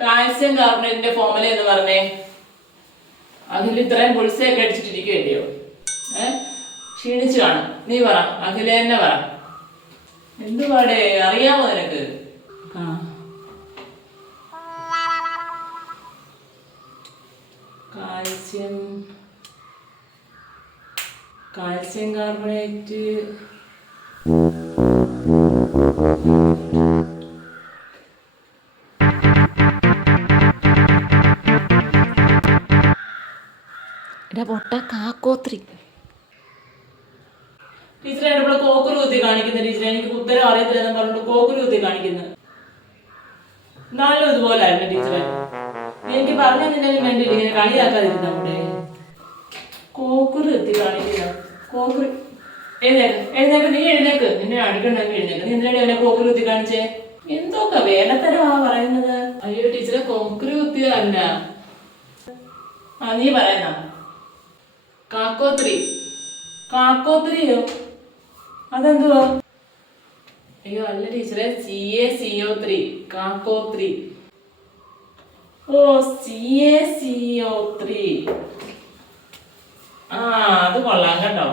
Calcium കാർബണേറ്റിന്റെ formula എന്ന് പറഞ്ഞേ. അഖിൽ ഇത്രയും പുളിസയൊക്കെ അടിച്ചിട്ടിരിക്കുകയല്ലയോ? ക്ഷീണിച്ചു കാണും. നീ പറ, അഖില തന്നെ പറ. എന്തുപാടേ അറിയാമോ നിനക്ക്? കാൽസ്യം കാൽസ്യം കാർബണേറ്റ് പൊട്ട കാക്കോത്രി. ടീച്ചറെ ഇവിടെ കോക്കുരു കുത്തി കാണിക്കുന്ന ടീച്ചറെ, എനിക്ക് ഉത്തരം അറിയത്തില്ലെന്ന് പറഞ്ഞിട്ട് കോക്കുരു കുത്തി കാണിക്കുന്നത്. നാലും ഇതുപോലെ ആയിരുന്നു ടീച്ചറെ. എനിക്ക് പറഞ്ഞു തന്നില്ലെങ്കിലും വേണ്ടിയില്ല, ഇങ്ങനെ കളിയാക്കാതിരുന്ന കൂടെ. കോക്കുരു കുത്തി കാണിക്കുന്ന കോക്കുരു. എഴുന്നേക്ക് നീ എഴുന്നേക്ക്. നിന്നെ അടിക്കണ്ടെങ്കിൽ എഴുന്നേക്ക്. നീ എന്തിനാണ് അവനെ കോക്കുരു കുത്തി കാണിച്ചേ? എന്തൊക്കെ വേലത്തരമാ പറയുന്നത്. അയ്യോ ടീച്ചറെ, കോക്കുരു കുത്തിയതല്ല. നീ പറയുന്ന കാക്കോത്രി. കാക്കോത്രിയോ? അതെന്തുവാ? അയ്യോ അല്ല ടീച്ചറെ, CaCO3 കാക്കോത്രി. ഓ CaCO3. അത് കൊള്ളാം കേട്ടോ.